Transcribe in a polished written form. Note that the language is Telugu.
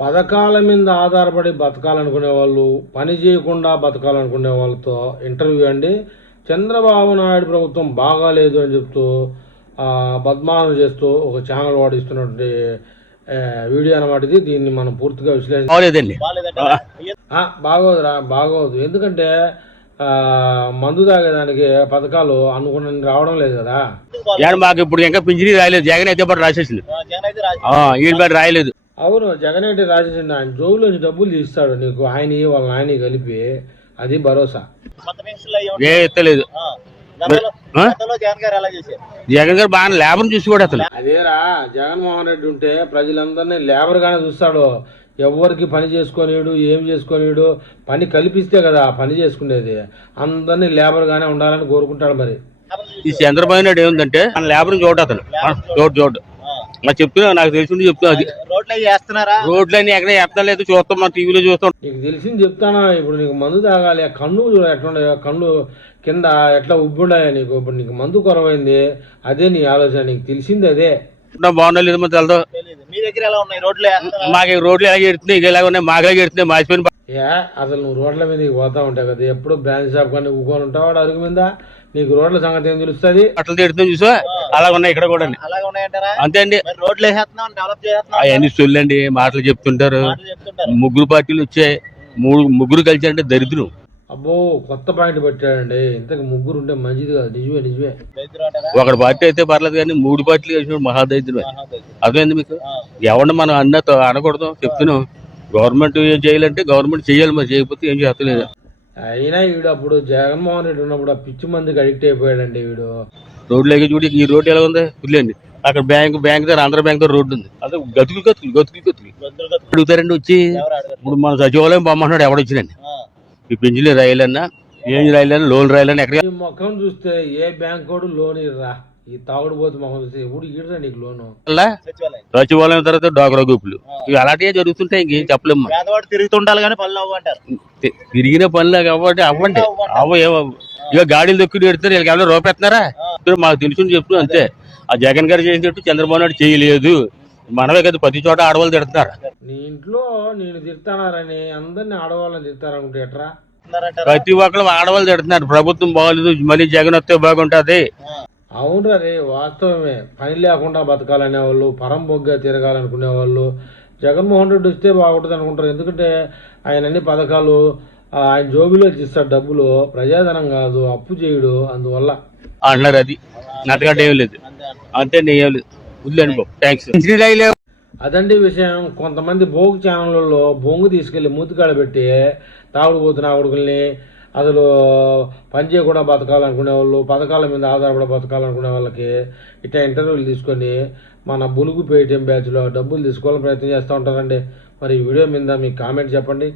పథకాల మీద ఆధారపడి బతకాలనుకునే వాళ్ళు, పని చేయకుండా బతకాలనుకునే వాళ్ళతో ఇంటర్వ్యూ అండి. చంద్రబాబు నాయుడు ప్రభుత్వం బాగాలేదు అని చెప్తూ బద్మానం చేస్తూ ఒక ఛానల్ వాడు ఇస్తున్నటువంటి వీడియో అన్నమాట ఇది. దీన్ని మనం పూర్తిగా విశ్లేషించాలి. బాగోదురా, బాగోదు. ఎందుకంటే మందు తాగేదానికి పథకాలు అనుకున్న రావడం లేదు కదా. మాకు ఇప్పుడు ఇంకా పింఛనీ రాయలేదు. జగన్ అయితే పాటు రాసేసింది, రాయలేదు. అవును, జగన్ అయితే రాసేసింది. ఆయన జోబులోంచి డబ్బులు తీస్తాడు నీకు, ఆయన వాళ్ళ నాయన కలిపి. అది భరోసా. ఏ ఎత్తలేదు. జగన్ గారు బాగా లేబర్ చూసుకోడు అసలు. అదేరా, జగన్మోహన్ రెడ్డి ఉంటే ప్రజలందరినీ లేబర్ గానే చూస్తాడు. ఎవరికి పని చేసుకోనిడు, ఏం చేసుకోనిడు. పని కల్పిస్తే కదా పని చేసుకునేది. అందరినీ లేబర్ గానే ఉండాలని కోరుకుంటాడు. మరి ఈ చంద్రబాబు నాయుడు ఏముందంటే మన లేబర్ చూడ అతను చూడు చెప్తున్నా, నాకు తెలిసి చెప్తున్నా. అది రోడ్లన్నీ ఎక్కడ చేస్తా లేదు, చూస్తాం, మన టీవీలో చూస్తాం. నీకు తెలిసింది చెప్తానా. ఇప్పుడు నీకు మందు తాగాలి, కన్ను ఎట్లా, కన్ను కింద ఎట్లా ఉబ్బుండాయా నీకు. ఇప్పుడు నీకు మందు కొరవైంది, అదే నీ ఆలోచన. నీకు తెలిసింది అదే. బాగున్నా లేదు మరి తెలదు. మాకు రోడ్లు ఎలా ఎడుతున్నాయి, ఇలాగ ఉన్నాయి, మాకులాగా ఎడుతున్నాయి, మాసిపోయిన. అసలు నువ్వు రోడ్ల మీద పోతా ఉంటావు కదా, ఎప్పుడు బ్రాంచ్ షాప్ కానీ ఊకొని ఉంటావు అడుగు మీద. నీకు రోడ్ల సంగతి ఏం తెలుస్తుంది? అట్లా ఎడుతున్నాం చూసా, అలాగ ఉన్నాయి ఇక్కడ కూడా. అంతే అండి, అవన్నీ చొల్లండి, మాటలు చెప్తుంటారు. ముగ్గురు పార్టీలు వచ్చాయి, ముగ్గురు కలిసి అంటే దరిద్రం. అబ్బో, కొత్త పాయింట్ పెట్టాడండి. ఇంతకు ముగ్గురు ఉంటే మంచిది కాదు. నిజమే నిజమే. ఒకటి పార్టీ అయితే పర్లేదు, కానీ 3 పార్టీలు కలిసి మహాదైద్యం. అదేంది మీకు ఎవరిని మనం అన్నతో అనకూడదు. చెప్తున్నాం, గవర్నమెంట్ ఏం చేయాలంటే గవర్నమెంట్ చేయాలి, మరి చేయకపోతే ఏం చేస్తలేదు. అయినా వీడు అప్పుడు జగన్మోహన్ రెడ్డి ఉన్నప్పుడు ఆ పిచ్చి మందికి అడిక్ట్ అయిపోయాడండి వీడు. రోడ్లకి చూడి, ఈ రోడ్డు ఎలా ఉంది పుల్లండి. అక్కడ బ్యాంక్ దగ్గర, ఆంధ్ర బ్యాంక్ దగ్గర రోడ్డు ఉంది. అదే గతుకులు అడుగుతారండి వచ్చి. ఇప్పుడు మన సచివాలయం బొమ్మన్నాడు ఎవడొచ్చినండి. ఈ పింఛన్లు రాయాలన్నా, ఏం రాయాలన్నా, లోన్ రాయాలన్నా ఎక్కడ. ముఖం చూస్తే ఏ బ్యాంక్ కూడా లోన్ ఇర్రా. ఈ తాగుడు పోతే ముఖం చూస్తే ఎప్పుడు ఇడ్రా నీకు లోను. సచివాలయం తర్వాత డాక్రా గ్రూపులు, ఇవి అలాంటివే జరుగుతుంటాయి. ఇంకేం చెప్పలేము. తిరుగుతుండాలి కానీ పనులు అవ్వంటారు. తిరిగిన పనులు కాబట్టి అవ్వండి ఇక గాడీలు దొక్కి పెడతారు. వీళ్ళకి ఎవరో రూపెత్తున్నారా? మాకు తెలుసుని చెప్తూ అంతే. ఆ జగన్ గారు చేసినట్టు చంద్రబాబు నాయుడు చేయలేదు. మనమే కదా ప్రతి చోట ఆడవాళ్ళు తిడుతున్నారు. నీ ఇంట్లో నేను తిడతానారని అందరినీ ఆడవాళ్ళని తిడతారనుకుంటే ఎట్రా? ప్రతి ఒక్కరు ఆడవాళ్ళు తిడుతున్నారు. ప్రభుత్వం బాగోలేదు, మళ్ళీ జగన్ వస్తే బాగుంటది. అవును రే, వాస్తవమే. పని లేకుండా బతకాలనే వాళ్ళు, పరంబొగ్గా తిరగాలనుకునే వాళ్ళు జగన్మోహన్ రెడ్డి వస్తే బాగుంటుంది అనుకుంటారు. ఎందుకంటే ఆయన అన్ని పథకాలు ఆయన జోబిలో ఇస్తాడు డబ్బులు. ప్రజాధనం కాదు, అప్పు చేయడు. అందువల్ల అంటున్నారు. అది నటగడ్డ ఏం లేదు, అంతే ఏం లేదు. అదండి విషయం. కొంతమంది బోగు ఛానళ్ళలో బొంగు తీసుకెళ్లి మూతికాడ పెట్టి తాగుడుపోతున్న కొడుకుల్ని, అసలు పని చేయకుండా బతకాలనుకునే వాళ్ళు, పథకాల మీద ఆధారపడి బతకాలనుకునే వాళ్ళకి ఇట్లా ఇంటర్వ్యూలు తీసుకొని మన బులుగు పేటిఎం బ్యాచ్లో డబ్బులు తీసుకోవాలని ప్రయత్నం చేస్తూ ఉంటారండి. మరి ఈ వీడియో మీద మీకు కామెంట్ చెప్పండి.